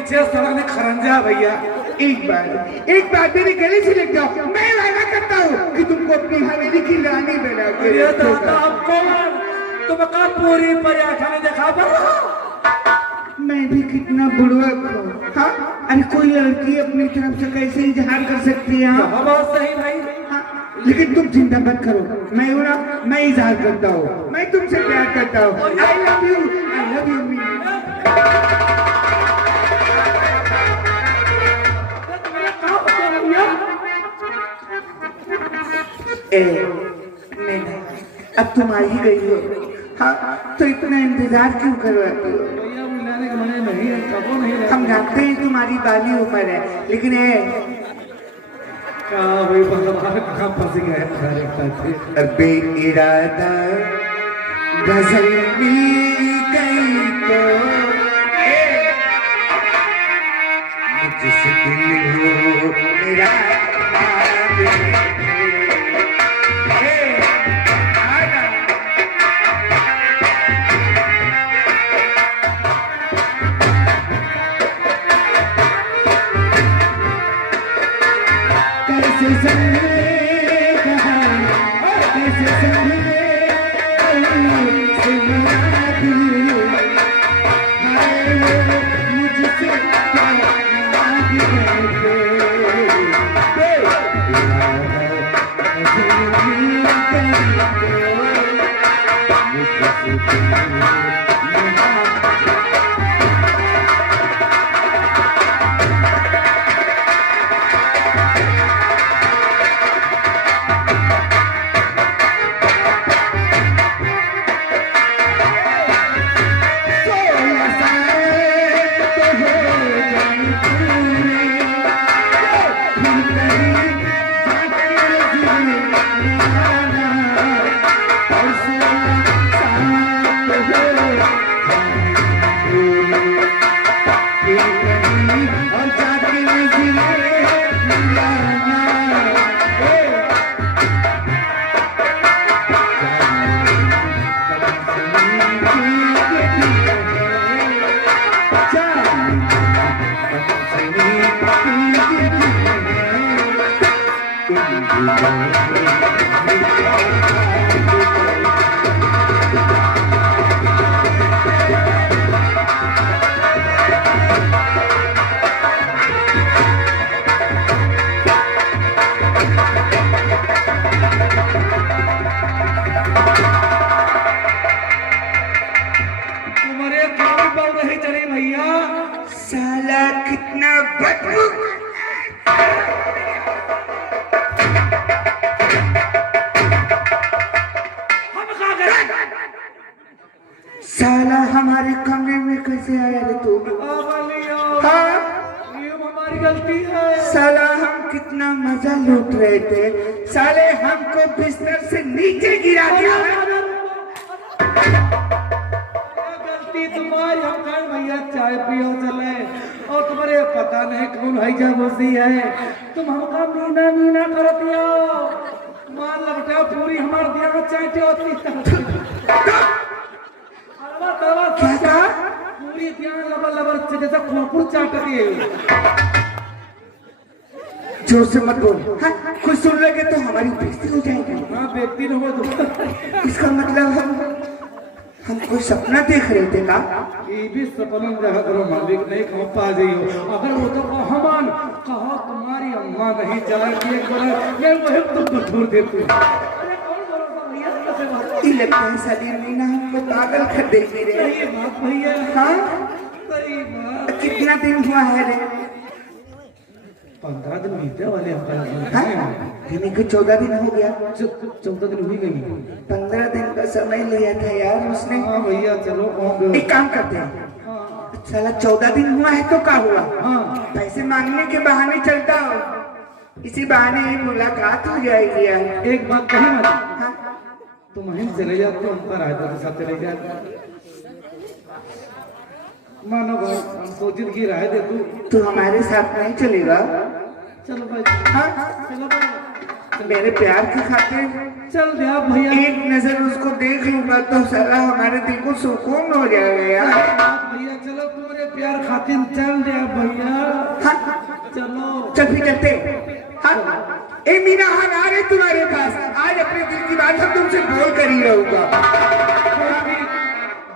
पीछे सड़क में खरंजा भैया। एक बार मेरी गले से लग जाओ, मैं वादा करता हूँ कि तुमको अपनी हवेली की रानी बना के तुम का पूरी पर्यटन में देखा पड़ा। मैं भी कितना बुड़वक हूँ। हाँ, अरे कोई लड़की अपनी तरफ से कैसे इजहार कर सकती है? बहुत सही भाई। हाँ, लेकिन तुम चिंता मत करो, मैं हूँ ना, मैं इजहार करता हूँ, मैं तुमसे प्यार करता हूँ। I love you, I love you me। अब तुम आ ही गई हो, हाँ, तो इतना इंतजार क्यों करवाती हो? हम जानते हैं तुम्हारी बाली उम्र है, लेकिन अबे इरादा गजल मिल गई तो मुझसे दिल हो मेरा साला हमारे कमरे में कैसे आया रे तू? हाँ, ये हमारी गलती है। साला हम कितना मजा लूट रहे थे, साले हमको बिस्तर से नीचे गिरा दिया। गलती तुम्हारी। हम कहें भैया चाय पियो चले, और तुम्हारे पता नहीं कौन है जाबोसी है, तुम हमका मीना मीना कर दिया, मार लपटा पूरी हमार दिया चाहते होती। क्या कहा? पूरी ध्यान लबर लबर जैसा खोपड़ चाटती है। जोर से मत बोल, हाँ, कोई सुन लगे तो हमारी बेइज्जती हो जाएगी। हाँ, बेइज्जती न हो तो। इसका मतलब हम कोई सपना देख रहे थे का? ये भी सपना जहाँ करो मालिक नहीं कहो पा जाइयो। अगर वो तो हमान कहो तुम्हारी अम्मा नहीं जाएगी एक बार, मैं वही तुमको छोड़ देती। लगता है सलीम मीना हमको पागल कर देगी रे। सही बात भैया। हाँ, सही बात। कितना दिन हुआ है रे? 15 दिन बीते वाले हम। हाँ, को 14 दिन हो गया। 14 दिन हुई गई। 15 दिन का समय लिया था यार उसने। हाँ भैया चलो, एक काम करते हैं, साला 14 दिन हुआ है तो क्या हुआ? हाँ, पैसे मांगने के बहाने चलता हो, इसी बहाने मुलाकात हो जाएगी यार। एक बात कही ना, तुम वहीं चले जाते हो, हम पर आए तो साथ चले जाते। मानो हम सोचित की राय दे तू हमारे साथ नहीं चलेगा? चलो भाई। हाँ, चलो भाई। मेरे प्यार की खातिर चल दिया भैया। एक नजर उसको देख लूंगा तो साला हमारे दिल को सुकून हो जाएगा यार। भैया चलो, तुम्हारे प्यार खातिर चल रहे भैया। हाँ चलो चल फिर चलते। हाँ ए मीना, हम आ रहे तुम्हारे पास। आज अपने दिल की बात हम तुमसे बोल कर ही रहूंगा।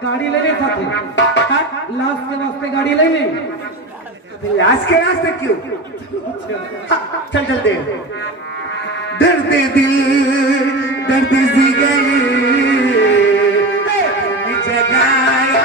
गाड़ी ले ले साथे। हाँ लास्ट के रास्ते गाड़ी ले ले। लाश के रास्ते क्यों? हाँ, चल चलते। दर्द दिल दर्द जिगर जगाया,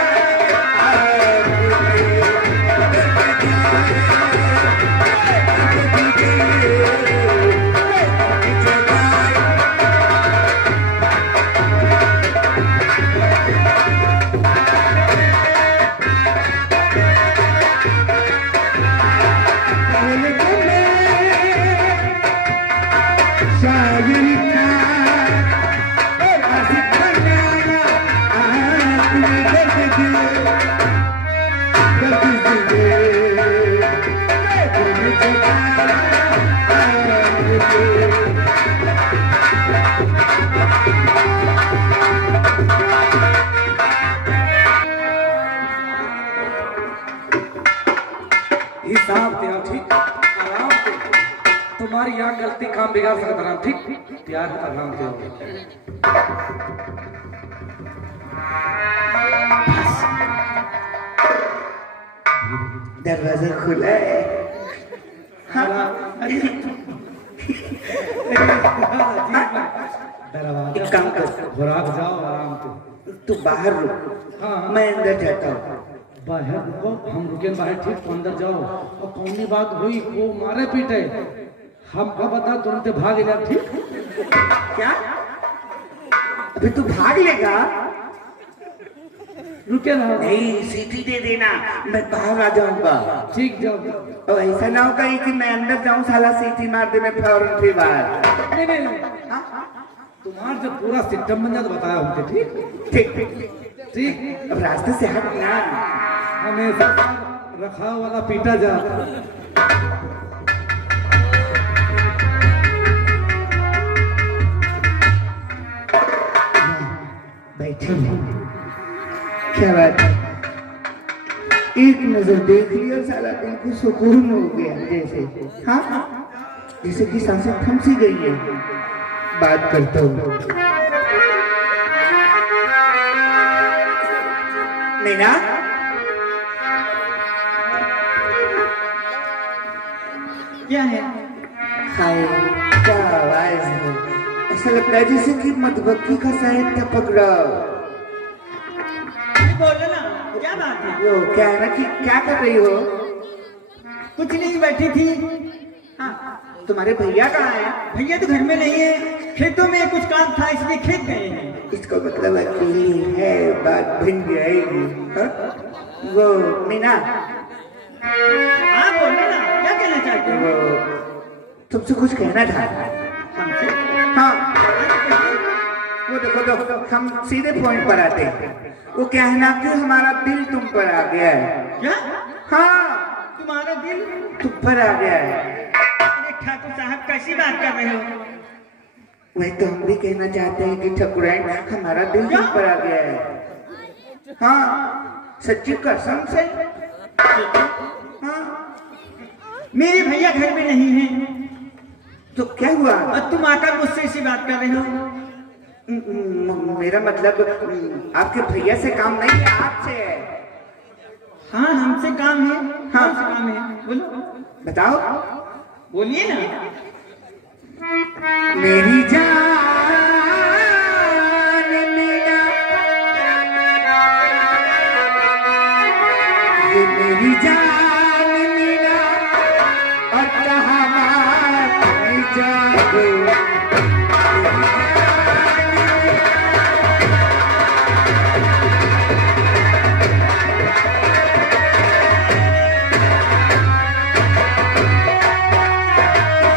हिसाब दिया ठीक, आराम से। तुम्हारी यहाँ गलती काम बिगाड़ सकता ना, ठीक? प्यार आराम से हो। दरवाजा खुला है। दरवाजा एक काम कर, खुराक जाओ आराम से। तू बाहर रुक, हाँ मैं अंदर जाता हूँ। बाहर रुको, हम रुके बाहर, ठीक? तो अंदर जाओ। और कौन बात हुई वो मारे पीटे, हमको बता, तुरंत भाग जा, ठीक? क्या अभी तू भाग लेगा? रुके रहो। नहीं, सीटी दे देना, मैं बाहर आ जाऊंगा। ठीक, जाओ। और ऐसा ना हो कहीं कि मैं अंदर जाऊं, साला सीटी मार दे, मैं फौरन फिर बाहर। नहीं नहीं, तुम्हारा जब पूरा सिस्टम बन जाए तो बताया हमको, ठीक? ठीक ठीक। अब रास्ते से हट ना। हमेशा रखा वाला पीटा जा। बैठे क्या बात है? एक नजर देख लिया, साला दिल को सुकून हो गया जैसे। हाँ जैसे कि सांसें थम सी गई है। बात करता हूँ। मीना, क्या है? हाय क्या आवाज है, ऐसा लगता है जैसे कि मधुमक्खी का शहद टपक रहा हो। बोलो ना, क्या बात है? वो क्या है ना कि क्या कर रही हो? कुछ नहीं, बैठी थी। हाँ, तुम्हारे भैया कहाँ है? भैया तो घर में नहीं है, खेतों में कुछ काम था इसलिए खेत गए हैं। इसका मतलब अकेली है, बात बन जाएगी। हाँ? वो मीना, हाँ बोलो ना, क्या कहना चाहते हो? वो तुमसे कुछ कहना था। हमसे? हाँ वो देखो, हम सीधे पॉइंट पर आते हैं। वो क्या है ना कि हमारा दिल तुम पर आ गया है। क्या? हाँ तुम्हारा दिल तुम पर आ गया है। अरे ठाकुर साहब, कैसी बात कर रहे हो? वही तो हम भी कहना चाहते हैं कि ठाकुराइन, हमारा दिल तुम पर आ गया है। हाँ सच्ची कसम से। हाँ मेरे भैया घर में नहीं है, तो क्या हुआ? और तुम आकर मुझसे ऐसी बात कर रहे हो? मेरा मतलब आपके भैया से काम नहीं है, आपसे है। हाँ हमसे काम है। हाँ। हमसे काम है, बोलो। बताओ। बोलिए ना। मेरी जान मीना, ये मेरी जान मीना, और कहाँ मारी जाओ।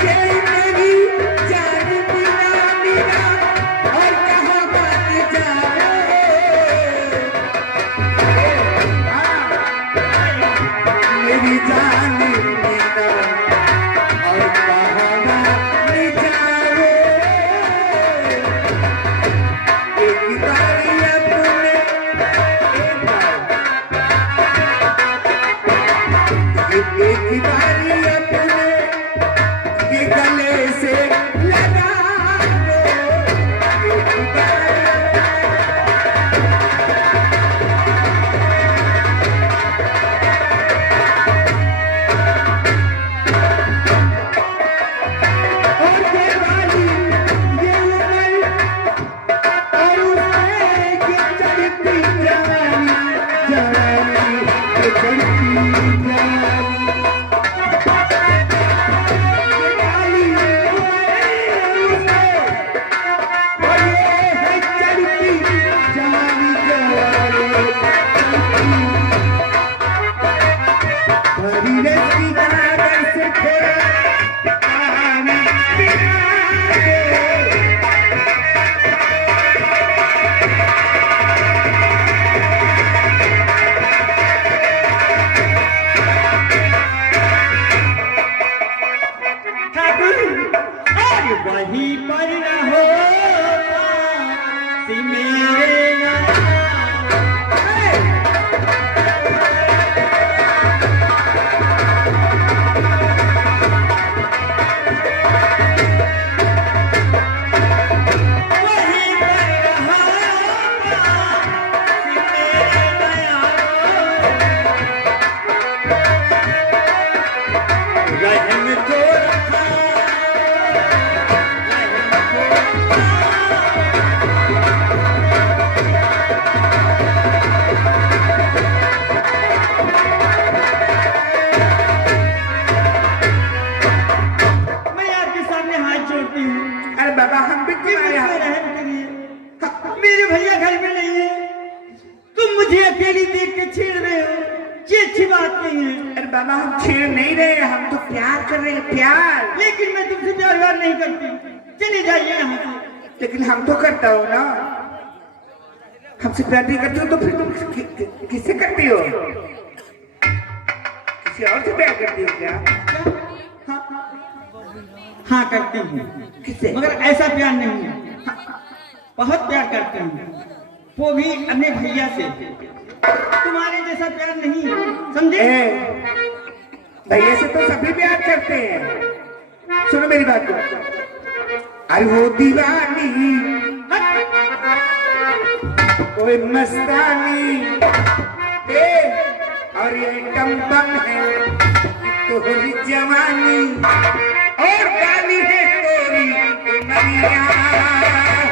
ये मेरी जान मीना, मीना एक बारी अपने ये गले से लगा दो, एक बारी और दिवाली ये उम्र और उसमें ये चढ़ती जवानी, जवानी ये चढ़ती जवानी। दिवाली ये उसमें और ये है चढ़ती जवानी, जवानी भरी रस्सी कागज से थोड़ा कहानी बिना दे। ठाकुर और वहीं पर रहो सी मेरे यहाँ। वहीं पर रहो सी मेरे यहाँ। रहम तो रखा, मैं आपके सामने हाथ जोड़ती हूँ अरे बाबा हम भी कि तुम्हारे मुझ पे यहाँ रहम करिए। मेरे भैया घर में नहीं है, तुम मुझे अकेली देख के छेड़ रहे हो, ये अच्छी बात नहीं है। अरे बाबा हम छेड़ नहीं रहे, हम तो प्यार कर रहे हैं, प्यार। लेकिन मैं तुमसे प्यार व्यार नहीं करती, चले जाइए यहाँ से। लेकिन हम तो करता हो ना, हमसे प्यार नहीं करती हो तो फिर तुम किससे करती हो? किसी और से प्यार करती हो क्या? हाँ करती हूँ, किससे? मगर ऐसा प्यार नहीं है। बहुत प्यार करती हूँ, वो भी अपने भैया से। तुम्हारे जैसा प्यार नहीं, समझे? ए, भैया से तो सभी प्यार करते हैं। सुनो मेरी बात को। अरे वो दीवानी, कोई मस्तानी, और ये टम्बम है तोरी जवानी, और गाली है तेरी उमरिया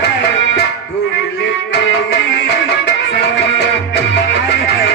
है, ढूंढ ले कोई सवरिया, हाय हाय।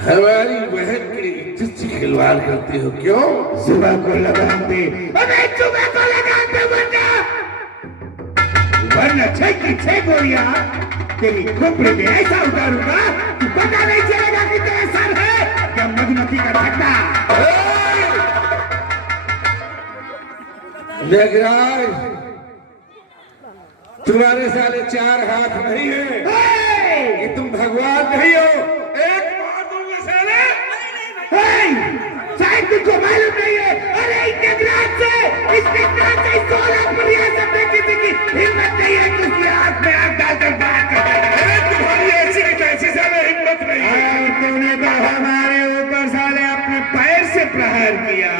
हमारी बहन की इज्जत से खिलवाड़ करते हो क्यों? सुबह को लगाम दे, अबे सुबह को लगा छह की छह गोलियां तेरी खोपड़ी में ऐसा उतारूंगा कि पता नहीं चलेगा कि तेरे सर है या मधुमक्खी का छत्ता। मेघराज, तुम्हारे साले चार हाथ नहीं है कि तुम भगवान नहीं हो। एक मार दूंगा साले। शायद तुमको मालूम नहीं है। अरे इस मेघराज से 16 पर रियासत में किसी की हिम्मत नहीं है कि उसके हाथ में आग डालकर बात करे। तुम्हारी ऐसी की तैसी साले हिम्मत नहीं है। तूने तो हमारे ऊपर साले अपने पैर से प्रहार किया।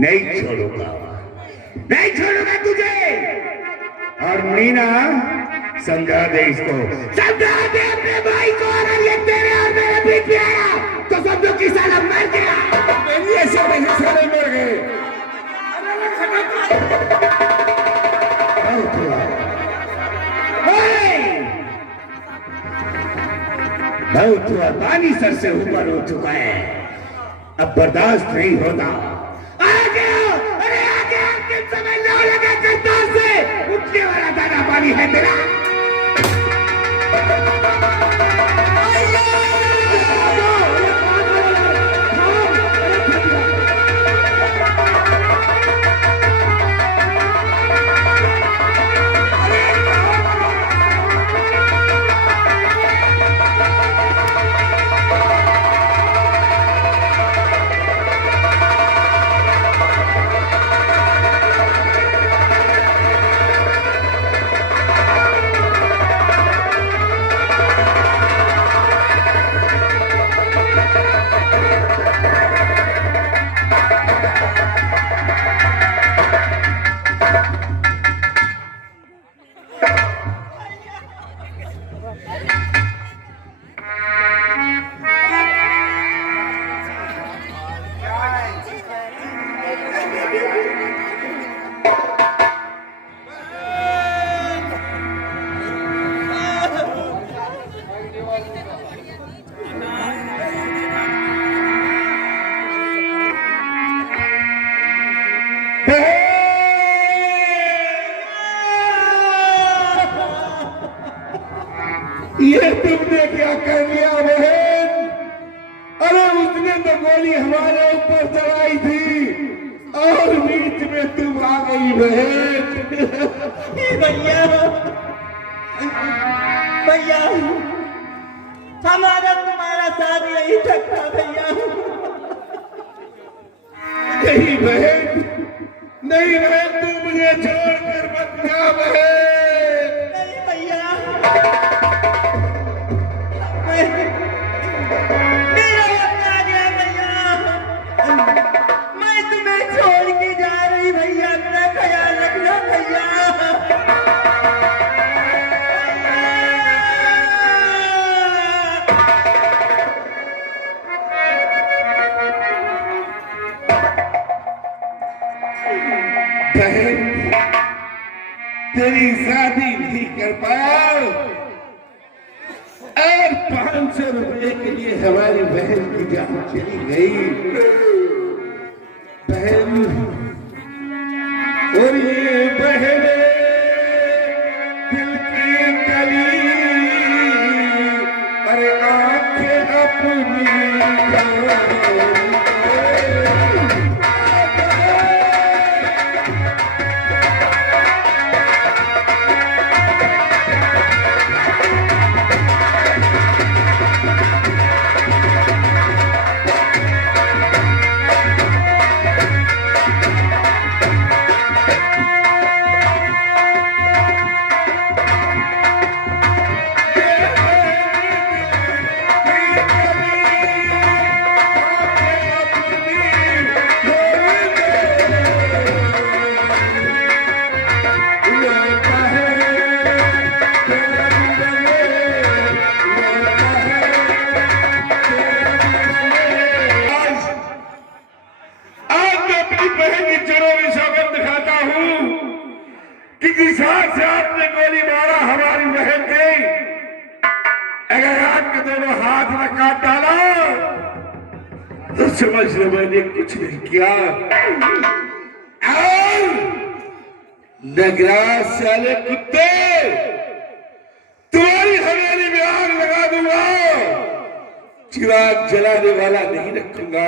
नहीं छोड़ूंगा, नहीं छोड़ूंगा तुझे। और मीना, समझा दे इसको, समझा दे अपने भाई को। अगर ये तेरे और मेरे बीच में आया तो समझो कि साला मर गया। मेरी ऐसे नहीं साले मर गए। बहुत हुआ, पानी सर से ऊपर हो चुका है, अब बर्दाश्त नहीं होता। आ गया, अरे आ गया, अंतिम समय लो लगा करतार से उठने वाला दाना पानी है तेरा। ये तुमने क्या कर लिया बहन? अरे उसने तो गोली हमारे ऊपर चलाई थी और बीच में तुम आ गई बहन। भैया, भैया, हमारा तुम्हारा साथ यही तक था भैया। नहीं बहन, नहीं बहन, तुम मुझे छोड़कर मत जा बहन। नहीं भैया, मेरा वक्त आ गया भैया। मैं तुम्हें छोड़ के जा रही भैया, अपना ख्याल रखना भैया। बहन, तेरी शादी नहीं कर पाया और 500 रुपए के लिए हमारी बहन की जान चली गई। बहन, और ये बहन दिल की गली, अरे आंखें अपनी जिस हाथ से आपने गोली मारा हमारी बहन गई, अगर आपके दोनों हाथ में काट डाला तो समझ लो मैंने कुछ नहीं किया। और नगराज साले कुत्ते, तुम्हारी हवेली में आग लगा दूंगा, चिराग जलाने वाला नहीं रखूंगा।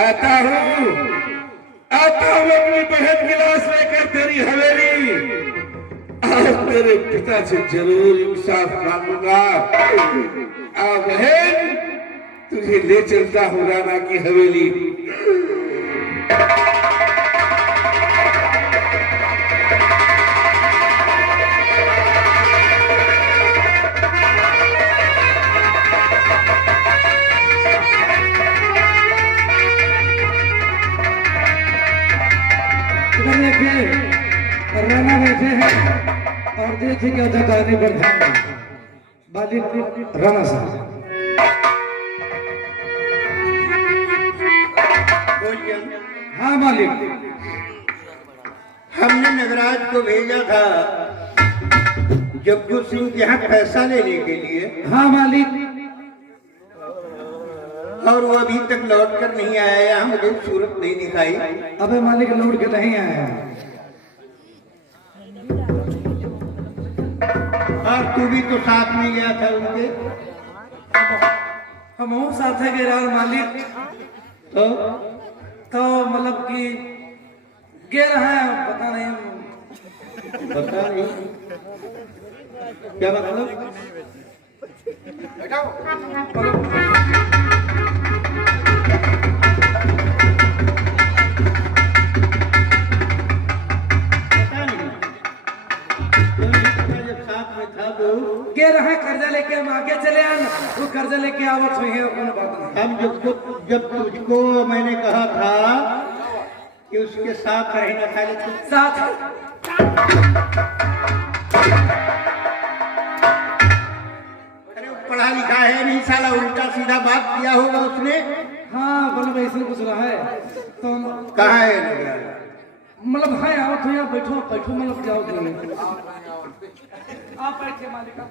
आता हूँ अपनी बहन विलास लेकर तेरी हवेली और तेरे पिता से जरूर इंसाफ मांगूंगा। आ बहन, तुझे ले चलता हूँ राणा की हवेली। इधर देखिए, राणा बैठे हैं और देखिए क्या होता है कहानी पर ध्यान दें। बालिक राणा साहब, हाँ मालिक, हमने नगराज को भेजा था जग्गू सिंह के यहाँ पैसा लेने के लिए, हाँ मालिक, और वो अभी तक लौट कर नहीं आया, यहाँ मुझे सूरत नहीं दिखाई। अबे मालिक लौट के नहीं आया है। और तू भी तो साथ में गया था उनके। हम साथ है गए यार मालिक, तो मतलब कि गे रहा है, पता नहीं क्या मतलब। गे रहा है कर्जा लेके, हम आगे चले आए, वो कर्जा लेके आवत हुई है, कोई बात नहीं। हम जब तुझको मैंने कहा था कि उसके साथ रहना था, लेकिन साथ अरे वो पढ़ा लिखा है नहीं साला, उल्टा सीधा बात किया होगा उसने। हाँ मतलब ऐसे कुछ रहा है तो कहाँ है मतलब है आवत हुई, बैठो बैठो, मतलब जाओ आप बैठिए मालिक, आप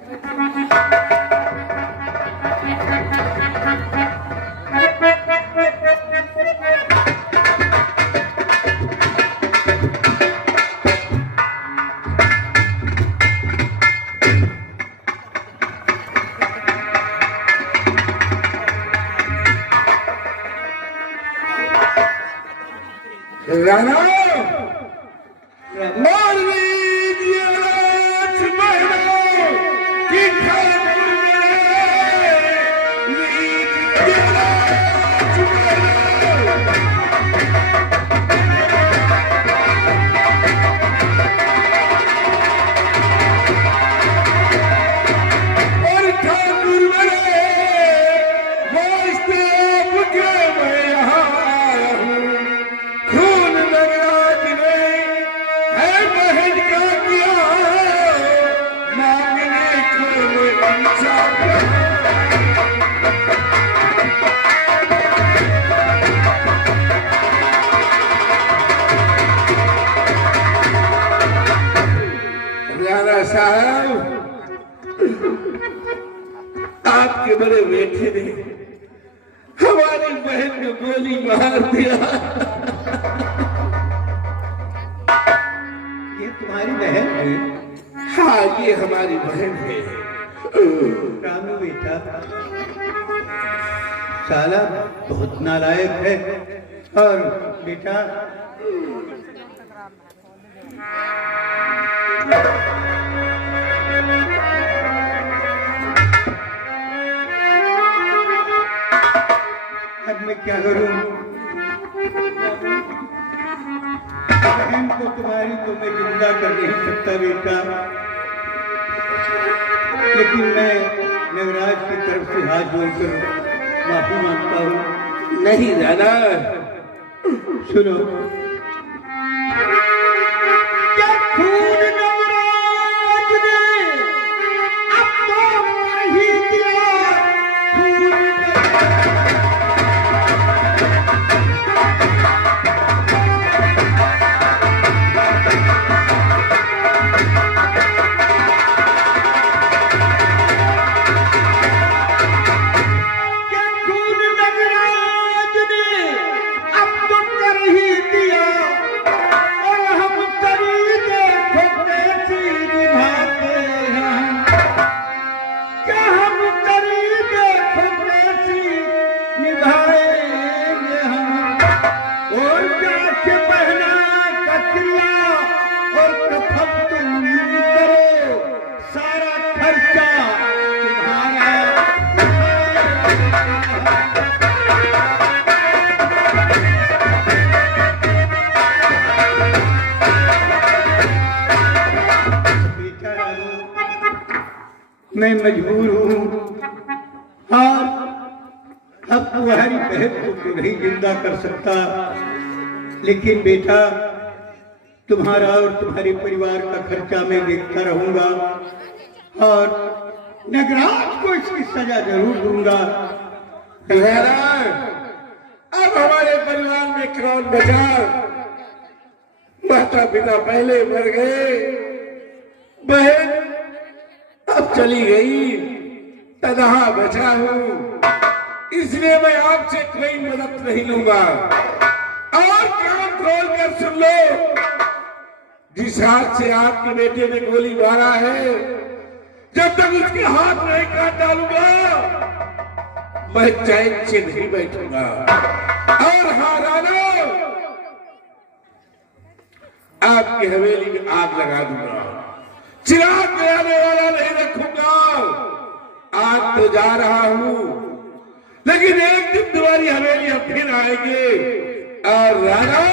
राणा साहब, आपके बड़े बेटे ने हमारी बहन को गोली मार दिया। ये तुम्हारी बहन है? हाँ, ये हमारी बहन है। रामू बेटा, साला बहुत नालायक है। और बेटा अब मैं क्या करूं? बहन को तुम्हारी को मैं जिंदा कर नहीं सकता बेटा, लेकिन मैं नगराज की तरफ से हाथ जोड़कर माफी मांगता हूँ। नहीं दादा, सुनो, क्या खून नगराज ने अब तो कर ही दिया, खून नगराज ने अब तो कर ही दिया। मैं मजबूर हूँ और अब तुम्हारी बहन को तो नहीं जिंदा कर सकता, लेकिन बेटा तुम्हारा और तुम्हारे परिवार का खर्चा मैं देखता रहूंगा और नगराज को इसकी सजा जरूर दूंगा। अब हमारे परिवार में कौन बचा? माता पिता पहले मर गए, बहन अब चली गई, तनहा बचा हूँ, इसलिए मैं आपसे कोई मदद नहीं लूंगा। और कान खोल कर सुन लो, जिस हाथ से आपके बेटे ने गोली मारा है, जब तक उसके हाथ नहीं काट डालूंगा मैं चैन से नहीं बैठूंगा। और हाँ राणा, आपकी हवेली में आग लगा दूंगा, चिराग जलाने वाला नहीं रखूंगा। आज तो जा रहा हूं, लेकिन एक दिन तुम्हारी हवेली हम फिर आएंगे। और राणा,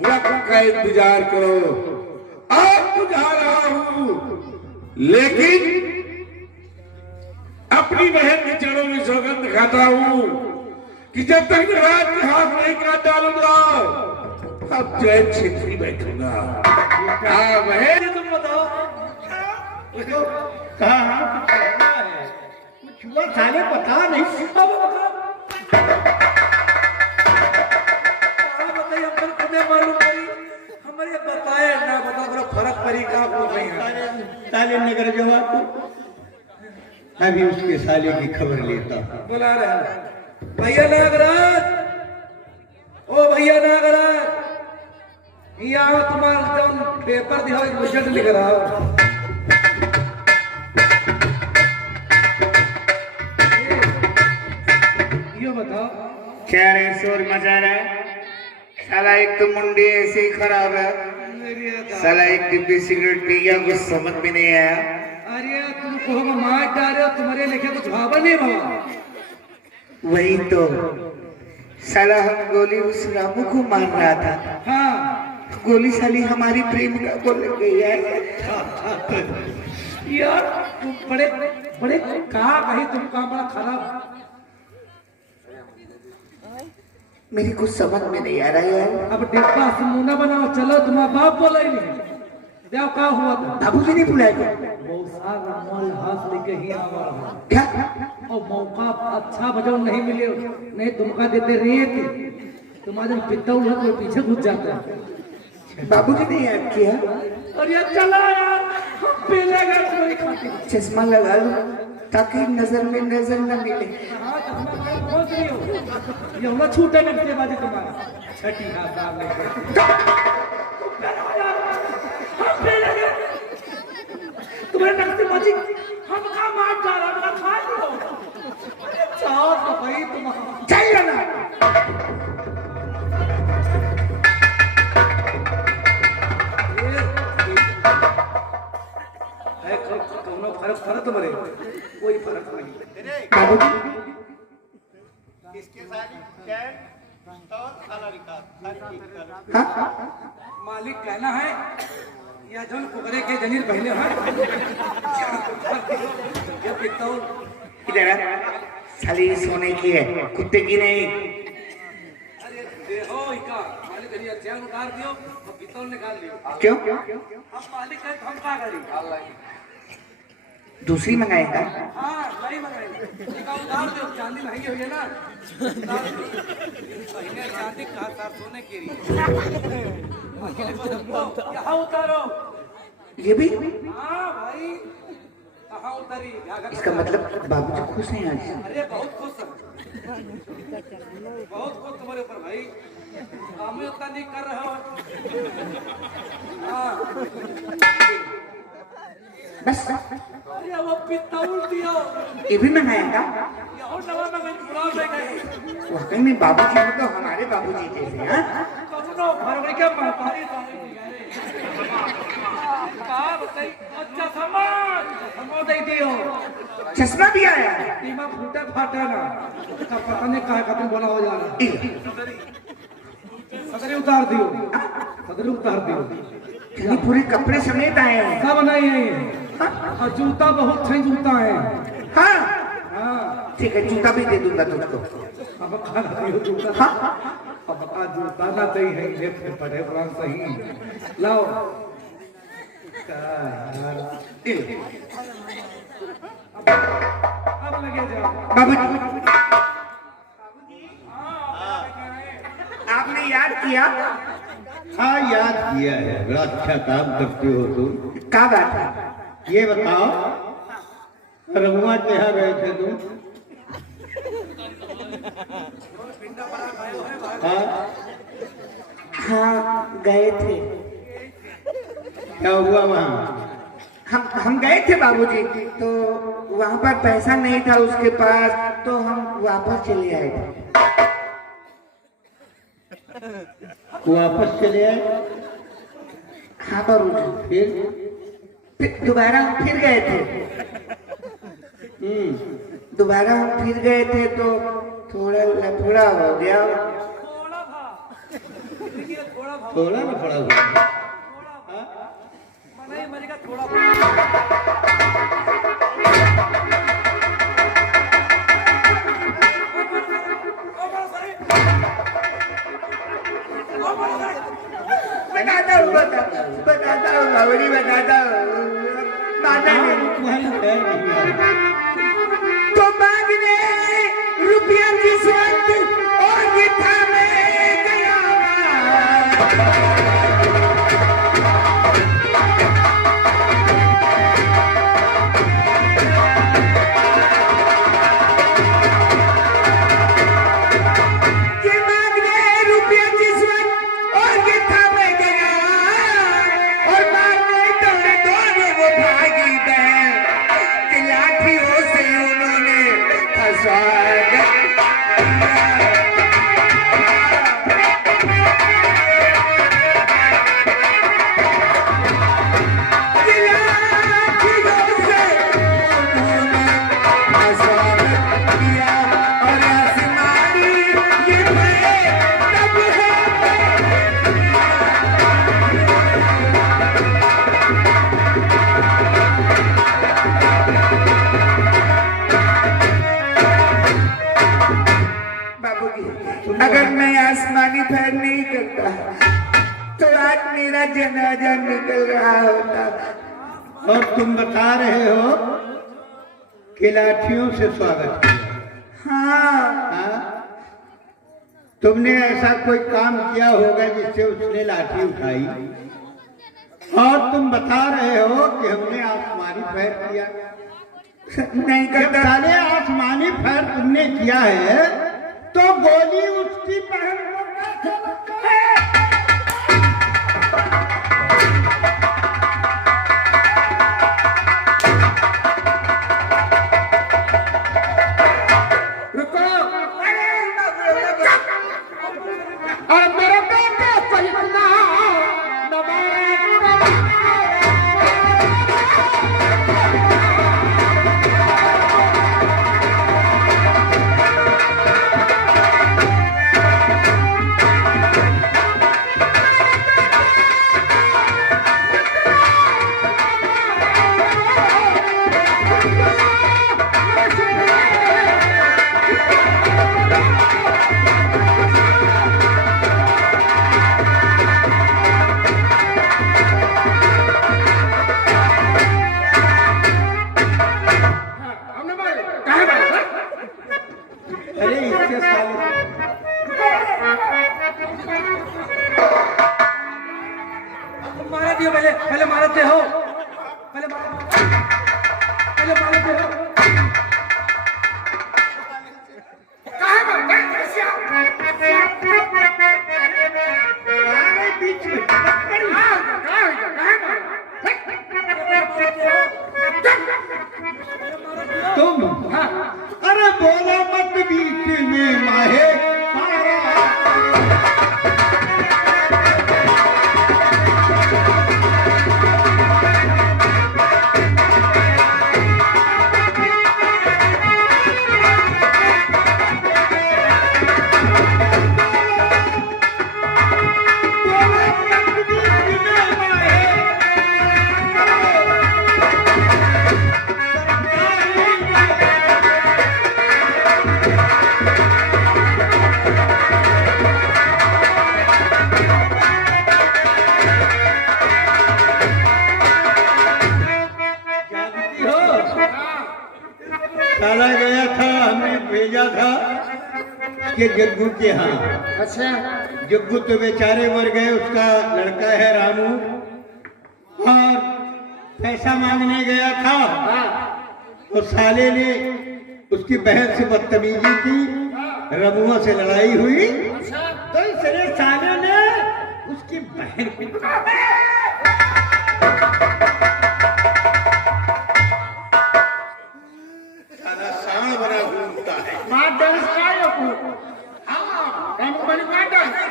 वक्त का इंतजार करो। आज तो जा रहा हूं, लेकिन अपनी बहन के चरणों में सौगंध खाता हूं कि जब तक रात के हाथ नहीं काट डालूंगा अब चैन से नहीं बैठूंगा। बहन, तुम बताओ कहा कुछ हुआ साले पता नहीं। बताइए, हम तुम्हें मालूम पड़ी, हमारे बताए ना बता करो फर्क पड़ी का हो गई है। साले नगर जवाब को अभी उसके साले की खबर लेता हूँ। बुला रहे हैं भैया नागराज, ओ भैया नागराज, यहाँ तुम्हारा जो पेपर दिखाओ, रिजल्ट लिख रहा हो। ये बताओ क्या रे शोर मचा रहा है? साला एक तो मुंडी ऐसे ही खराब है, साला एक डिब्बी सिगरेट पी गया, कुछ समझ में नहीं आया। अरे तुमको हम मार डाले हो, तुम्हारे लिखे कुछ भावा नहीं बाबा। वही तो साला, हम गोली उस रामू को मार रहा था, हाँ गोली साली हमारी प्रेमिका को लग गई है। यार तुम बड़े बड़े कहा कहीं तुम काम बड़ा खराब। मेरी कुछ समझ में नहीं आ रहा है। अब डिब्बा समूना बनाओ, चलो तुम्हारा बाप बोला ही नहीं। देखो क्या हुआ था, बाबूजी नहीं बुलाया बहुत सारा माल हाथ लेके ही आवा क्या? और मौका अच्छा बजाओ नहीं मिले, नहीं तुमका देते रेत, तुम्हारे पिता है कोई पीछे घुस जाता है। बाबूजी ने याद किया, और ये चला यार, हम पीलेगा कोई खाते। चश्मा लगा लो ताकि नजर में नजर न मिले। हाँ चश्मा पहुंच रही हो, ये होना छूटे लगते बाजी तुम्हारा छठी हाथ साहब लेके तुम्हें नक्शे बाजी हम का मार डाला, मेरा खा लो। चाह तो भाई तुम चल ना। फर्क तुम्हारे कोई फर्क नहीं। बाबूजी हाँ? मालिक कहना है या जन कुकरे के जनीर पहले हैं। ये पिस्तौल इधर आ, साली सोने की है, कुत्ते की नहीं। अरे देखो इका मालिक करिए चैन उतार दियो और पिस्तौल निकाल लियो। क्यों? अब मालिक कहे हम का करी, दूसरी मंगाएगा? हाँ नहीं मंगाएंगे, इका उतार दियो, चांदी महंगी हुई है ना, उतार दियो। पहले चांदी का तार सोने की रही, यहाँ उतारो। ये भी? हाँ भाई कहाँ उतरी, इसका मतलब बाबूजी खुश हैं आज। अरे बहुत खुश है, बहुत खुश तुम्हारे ऊपर भाई, काम ही उतना नहीं कर रहा हो। हाँ बस अरे वो पिस्तौल दियो, ये भी मंगाएगा? ये और दवा में बुरा दे गए। वाकई में बाबूजी हो तो हमारे बाबूजी जैसे। हाँ, कौनो भरवरी के महतारी सारे कहा बताई, अच्छा सामान दे दियो। चश्मा भी आया? टीमा फूटा फाटा ना, का पता नहीं कहा खत्म बोला हो जा रहा। सदरी उतार दियो, सदरी उतार दियो, पूरे कपड़े समेत आए हैं। सब नहीं है। और जूता बहुत छे जूता है। हाँ हाँ ठीक है, जूता भी दे दूंगा तुझको। अब खाना दियो जूता। हाँ अब आ जूता ना दई है ले फिर पड़े प्राण सही लाओ का यार अब लगे जाओ बाबूजी, आपने याद किया? हाँ याद किया है, बड़ा अच्छा काम करते हो तुम। क्या बात है? ये बताओ रघुआ के यहाँ गए थे तुम? हाँ हाँ गए थे। क्या हुआ वहाँ? हम गए थे बाबूजी, तो वहाँ पर पैसा नहीं था उसके पास, तो हम वापस चले आए थे। वापस चले आए? हाँ बाबूजी, फिर दोबारा हम फिर गए थे। दोबारा हम फिर गए थे तो थोड़ा लफड़ा हो गया। थोड़ा ना पड़ा हुआ। बताता हूँ बाबूजी, बताता हूँ। माता ने तुम्हारी खैर नहीं आ रही। तो मांगने रुपया किस्मत और गिठा में गया। ये मांगने रुपया किस्मत और गिठा में गया, और मांगने दौड़े दौड़े वो भागी गए कि लाठियों से उन्होंने स्वागत किया, और आसमानी ये मैं तब बाबूजी, अगर मैं आसमानी पैर नहीं करता तो आज मेरा जनाजा निकल रहा होता। और तुम बता रहे हो कि लाठियों से स्वागत किया? हाँ हाँ? तुमने ऐसा कोई काम किया होगा जिससे उसने लाठी उठाई, और तुम बता रहे हो कि हमने आसमानी पैर किया? नहीं जब करता। साले आसमानी पैर तुमने किया है तो गोली उसकी पहन रुको और मेरे बेटे सहितना अरे इसके साले मारा दियो, पहले पहले मारते हो, पहले मारते हो। तुम? हाँ। अरे बोलो मत बीच में माहे उसके जग्गू के यहाँ। अच्छा जग्गू तो बेचारे मर गए, उसका लड़का है रामू, और पैसा मांगने गया था तो साले ने उसकी बहन से बदतमीजी की, रमुआ से लड़ाई हुई तो इसने साले ने उसकी बहन को साला सांड बना घूमता है।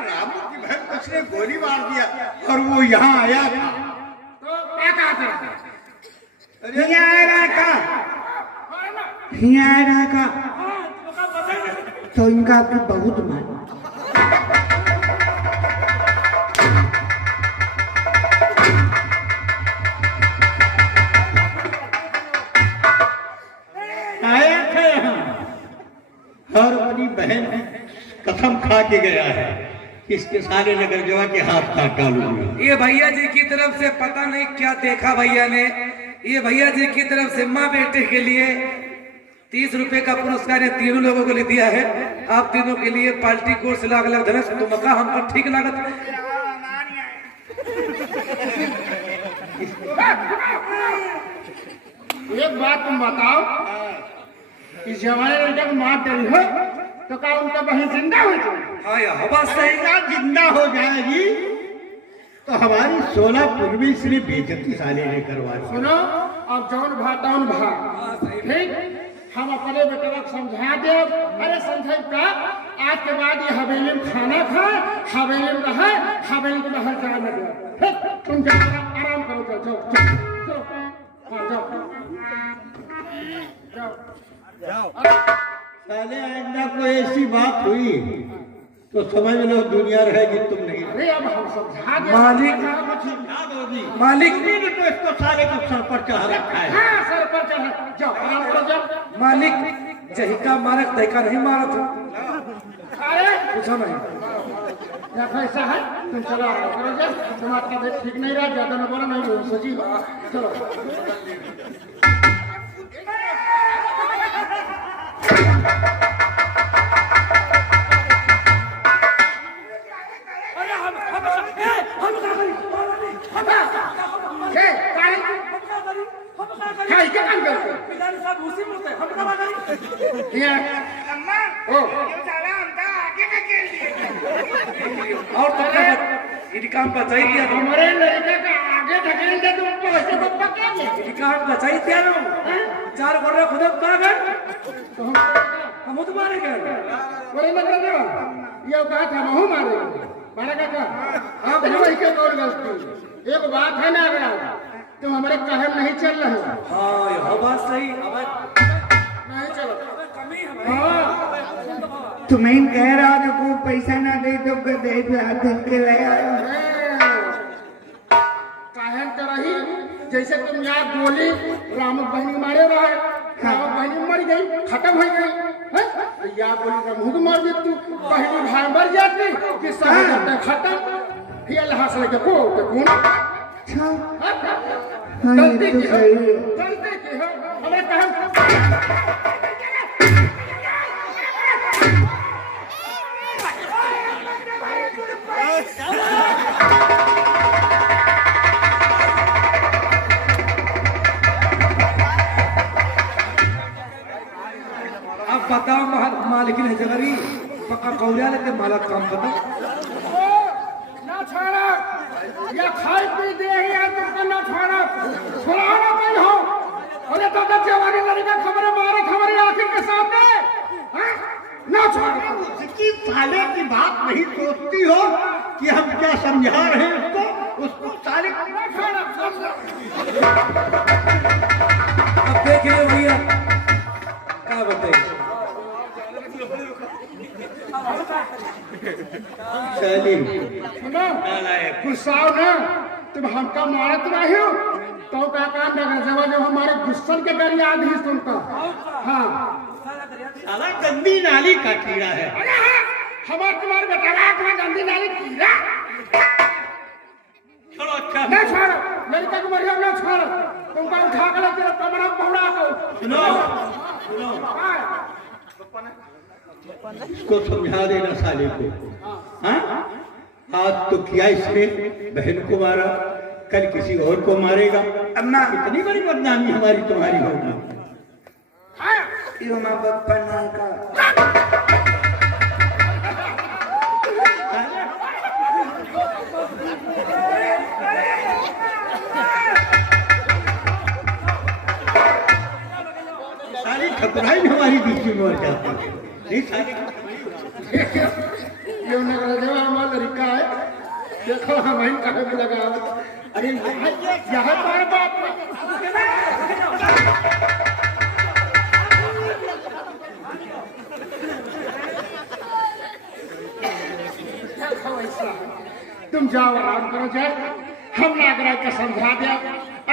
रामू की बहन को उसने गोली मार दिया और वो यहाँ आया था। हियारा का तो इनका आपकी बहुत मान। आया था यहाँ और अपनी बहन की कसम खा के गया है कि इसके सारे नगर जवा के हाथ काट डालूंगा। ये भैया जी की तरफ से पता नहीं क्या देखा भैया ने, ये भैया जी की तरफ से माँ बेटे के लिए 30 रुपए का पुरस्कार तीनों लोगों को ले दिया है। आप तीनों के लिए पार्टी कोर्स से लाग लग धनस तुमका हमको ठीक लागत। एक बात तुम बताओ, इस जमाने लड़का को मार डरी हो तो क्या उनका बहन जिंदा हो जाए? हाँ या हवा सही क्या जिंदा हो जाएगी तो हमारी सोलापुर में इसने बेइज्जती साले ने करवा दी। सुनो, अब जौन भा तौन भा, ठीक? हम अपने बेटे को समझा दे। अरे समझे का आज के बाद ये हवेली में खाना खाए, हवेली में रहे, हवेली के बाहर जाने दे। तुम जाओ आराम करो, जाओ जाओ जाओ जाओ जाओ। साले आइंदा कोई ऐसी बात हुई तो समझ लो दुनिया रहेगी, तुम नहीं। अरे अब हम समझा दे। मालिक ने तो इसको साले को सर पर चढ़ा रखा है। हाँ, सर पर चढ़ा, जाओ आराम करो, जाओ। मालिक जहिका मारक तहिका नहीं मारत। अरे पूछो नहीं या ऐसा है, तुम चलो आराम करो, जाओ। तुम्हारा तबीयत ठीक नहीं रहा, ज्यादा न बोलो, नहीं बोलो, सजी चलो। और तो काम बचाई दिया तुम। हमारे लड़के का आगे धकेल दे, तुमको ऐसे को पकड़ ले। काम बचाई दिया ना, 4 गोरे खुद कहा गए तो हम तुम्हारे गए। बोले मत कर दो, ये कहा था महू मारे मारा काका। आप वही के कौन गलती? एक बात है ना, अगर तुम हमारे कहम नहीं चल रहे हो। हाँ यह बात सही। अब नहीं चलो। कमी है तुम्हें कह रहा जो को पैसा ना दे तो गधे पे हाथ के ले आया। काहे तो रही जैसे तुम याद बोली राम बहनी मारे रहे, राम बहनी मर गई, खत्म हो गई है। या बोली राम को मार दे, तू बहनी भाई मर जाती कि सब जाता खत्म। फिर अल्लाह से के को कौन अच्छा गलती की है, गलती की है हमें कहा। अब बताओ मालिकिन है जगरी पक्का कौलिया लेते मालक काम खत्म। ना छोड़ा या खाई पी दे या तुमको ना छोड़ा, छोड़ा ना कोई हो। अरे तो जवानी लड़का खबर मारे, खबर आखिर के सामने ना छोड़ा। उसकी साले की बात नहीं सोचती हो कि हम क्या समझा रहे हैं उसको साले ना छोड़ा। अब देखिए भैया क्या बताइए। सुनो गुस्सा ना, तुम हमका मारत रहे हो तो का काम जब जब हमारे गुस्सन के घर याद ही सुनता। हाँ साला गंदी नाली का कीड़ा है। अरे हाँ, हमारे तुम्हारे बेटा गंदी नाली कीड़ा। चलो अच्छा ना छोड़ो, लड़का को मरिया ना छोड़ो, तुमको उठा कर तेरा कमरा पहुंचा को। सुनो सुनो इसको समझा देना साले को। हाँ, आज तो किया इसने, बहन को मारा, कल किसी और को मारेगा। अम्मा इतनी बड़ी बदनामी हमारी तुम्हारी होगी। यो माँ बप्पा नाम का सारी ठकुराई हमारी बीच में मर जाती है। नहीं सारी ये नगर देवा हमारा तरीका है। देखो हम ही कहे भी लगा। अरे यहाँ पर बाप तुम जाओ आराम करो जाए। हम नागराज का समझा दिया।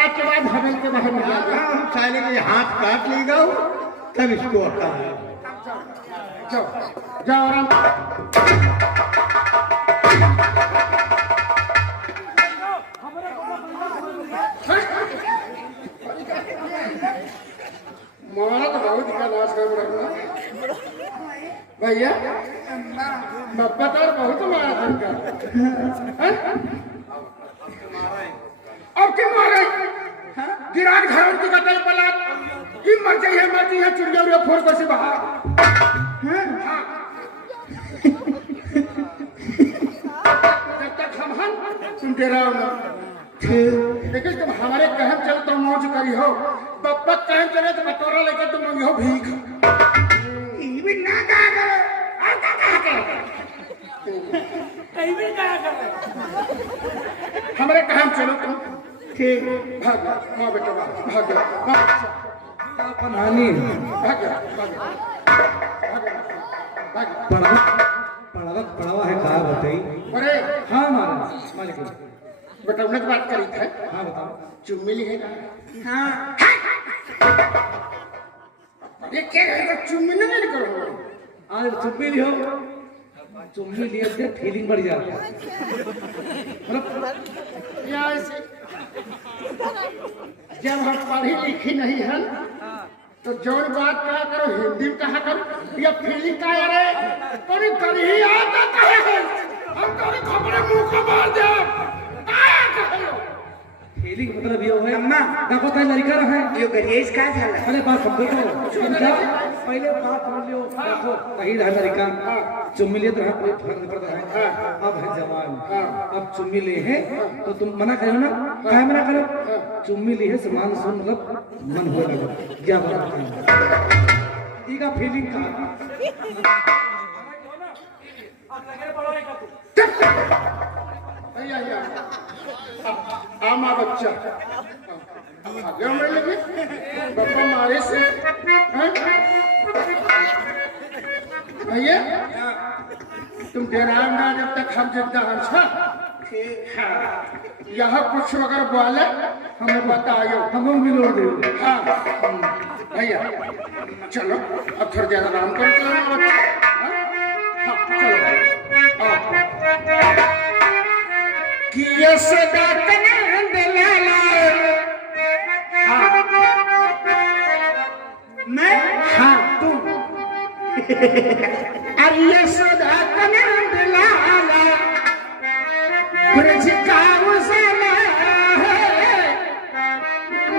आज के बाद हमें के बाहर निकाल दिया। हम साले के हाथ काट लेगा तब इसको अकल आएगा। जाओ जाओ आराम। मारा तो बहुत का नाश कर रहा भैया। बप्पा तो बहुत मारा था। अब क्यों मारे? गिरान घर की कतई पलाट की मर जाइए चिड़िया उड़िया फोड़ को से बाहर। जब तक हम तुम डेरा ना लेकिन तुम हमारे कहम चले तो मौज करी हो। बप्पा कहम चले तो बटोरा लेकर तुम मंगी हो भीख। भी ना कहा और कहा हमारे कहम चलो तुम ठीक भाग माँ बेटा भाग नानी पढ़ावा है कहा बताई। अरे हाँ महाराज मालिक बटौने की बात करी था। हाँ बताओ। चुम्मी ली है ना? हाँ ये क्या है? चुम्मी ना नहीं करो। आज चुम्मी लियो, चुम्मी लिए से फीलिंग बढ़ जाती है। मतलब या ऐसे जब हम पढ़ी लिखी नहीं है तो जौन बात कहा करो हिंदी में कहा करो या फीलिंग का अरे कभी कर ही आता कहे हम तो खबरें मुंह को मार दे। फीलिंग मतलब ये है अम्मा ना पता लड़का रहा है यो गरेश का झाला पहले बात समझो तो पहले बात समझ लो। देखो कहीं रहा लड़का चुम्मी लिए तो कोई फर्क नहीं पड़ता है। अब है जवान, अब चुम्मी ले है तो तुम मना करो ना। क्या मना करो? चुम्मी ले है समान सुन मतलब मन हो लगा क्या बात है का फीलिंग का आमा बच्चा आगे मर लगे बप्पा मारे से भैया तुम डराओ ना जब तक हम जिंदा हैं। यहाँ कुछ अगर बोले हमें बताओ हम लोग मिलोड़ दे। हाँ भैया चलो अब थोड़ी देर आराम करो। चलो कि ये सदा कनंद लाला मैं हाँ तुम अरे ये सदा कनंद लाला ब्रज का उजाला है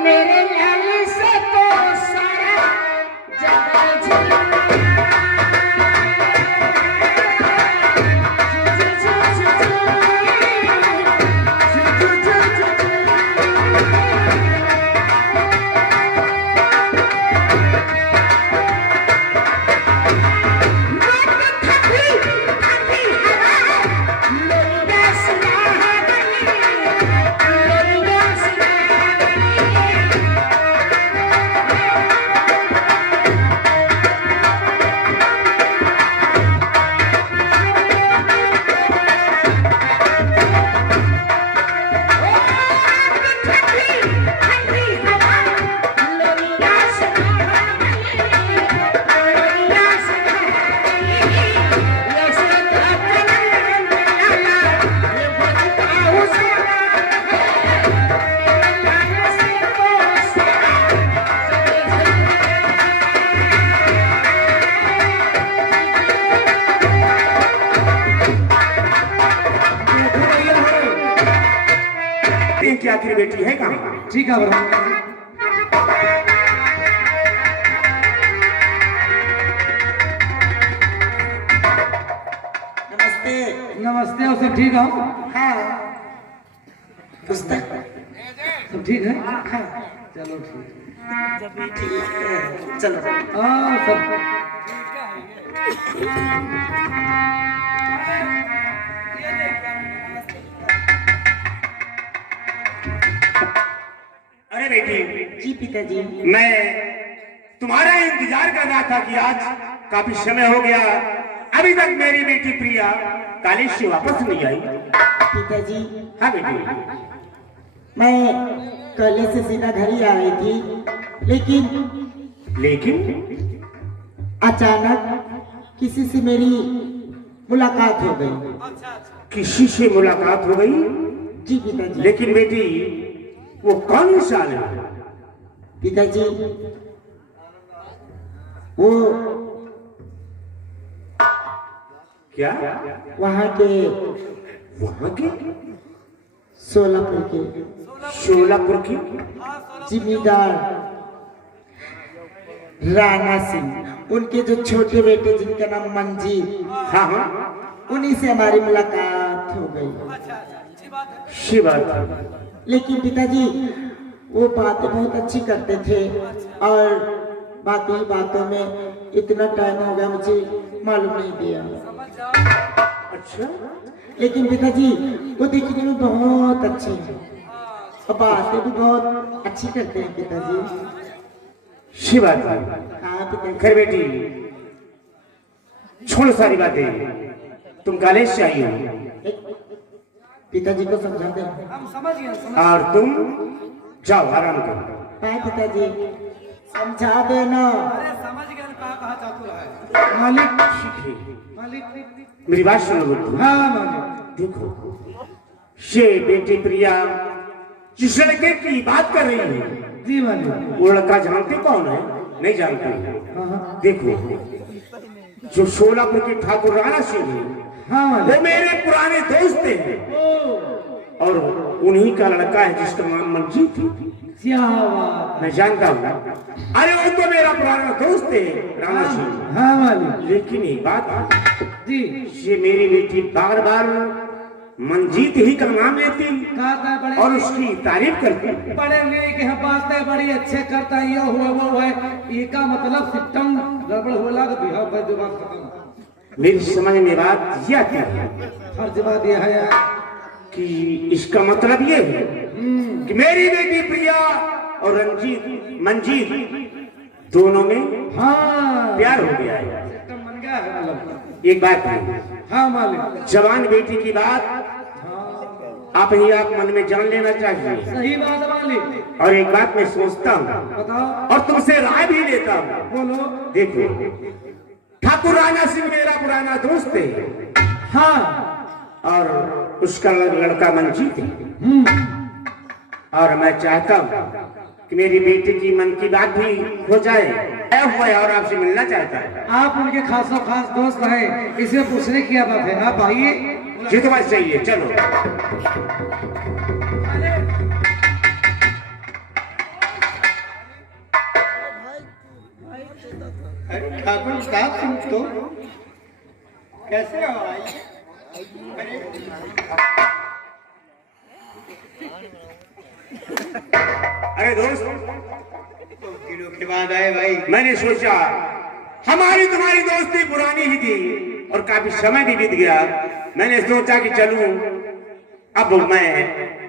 मेरे लाल से तो सारा जगत कि आखिर बेटी है कहाँ। ठीक है बड़ा। नमस्ते। नमस्ते, और सब ठीक हो? हाँ पुस्तक सब ठीक है? हाँ चलो ठीक ठीक है, चलो। हाँ सब अरे बेटी, जी पिताजी। मैं तुम्हारा इंतजार कर रहा था कि आज काफी समय हो गया, अभी तक मेरी बेटी प्रिया कॉलेज से वापस नहीं आई। पिताजी हाँ बेटी। मैं कॉलेज से सीधा घर ही आ रही थी, लेकिन अचानक किसी से मेरी मुलाकात हो गई। किसी से मुलाकात हो गई? जी पिताजी। लेकिन बेटी वो कौन इंसान है? पिताजी वो क्या? वहाँ के वहाँ के सोलापुर के शोलापुर की जिम्मेदार राणा सिंह, उनके जो छोटे बेटे जिनका नाम मंजीत, हाँ हाँ उन्हीं से हमारी मुलाकात हो गई। अच्छी बात है। लेकिन पिताजी वो बातें बहुत अच्छी करते थे और बाकी बातों में इतना टाइम हो गया मुझे मालूम नहीं दिया। अच्छा, लेकिन पिताजी वो देखने में बहुत अच्छे हैं और बातें भी बहुत अच्छी करते हैं पिताजी। अच्छी बात है। हाँ पिताजी। खैर बेटी, छोड़ सारी बातें, तुम कॉलेज से आई हो पिताजी को समझा दे। हम समझ गए। और तुम जाओ आराम करो। हाँ पिताजी समझा देना। अरे समझ गए, कहा चातुर है मालिक। मालिक मेरी बात सुनो बेटी। हाँ मालिक। देखो, ये बेटी प्रिया जिस लड़के की बात कर रही है, जी मालिक। वो लड़का जानते कौन है? नहीं जानते। हाँ हाँ देखो, जो शोलापुर के ठाकुर राणा सिंह है, हाँ मालिक। वो मेरे पुराने दोस्त हैं और उन्हीं का लड़का है जिसका नाम मंजीत है। क्या बात। मैं जानता हूँ। अरे वो तो मेरा पुराना दोस्त है राणा सिंह। हाँ मालिक। लेकिन एक बात है, जी ये मेरी बेटी बार बार मंजीत ही का नाम लेती कहा था बड़े और उसकी तारीफ करती। बड़े लेके हम बातें बड़ी अच्छे करता है, ये हुआ वो है, ये का मतलब सिस्टम गड़बड़ होला तो बिहार पर जो बात खत्म। मेरी समझ में बात ये आती है फर्ज बात ये है यार कि इसका मतलब ये है कि मेरी बेटी प्रिया और मंजीत दोनों में हाँ प्यार हो गया है। सिस्टम बन गया है मतलब। एक बात है, हाँ मालिक। जवान बेटी की बात आप ही आप मन में जान लेना चाहिए। सही बात है मालिक। और एक बात मैं सोचता हूँ बताओ। और तुमसे राय भी लेता हूँ। बोलो। देखो, ठाकुर राणा सिंह मेरा पुराना दोस्त है हाँ और उसका लड़का मंजीत है और मैं चाहता हूँ कि मेरी बेटी की मन की बात भी हो जाए। हुआ है और आपसे मिलना चाहता है। आप उनके खासो खास दोस्त हैं, इसमें पूछने की क्या बात है। आप आइए। जी तुम्हारी चाहिए, चलो। अरे ठाकुर साहब, तुम तो कैसे हो? अरे दोस्त, तुम दिनों के बाद आए भाई। मैंने सोचा हमारी तुम्हारी दोस्ती पुरानी ही थी और काफी समय भी बीत गया। मैंने सोचा कि चलूं, अब मैं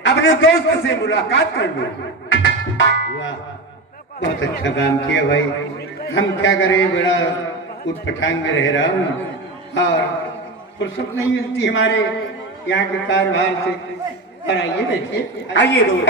अपने दोस्त से मुलाकात कर लूं। वाह, बहुत अच्छा काम किया भाई। हम क्या करें, बड़ा उठपटांग में रह रहा हूँ और फुर्सत नहीं मिलती हमारे यहाँ के कारोबार से। और आइए बैठिए। आइए दोस्त।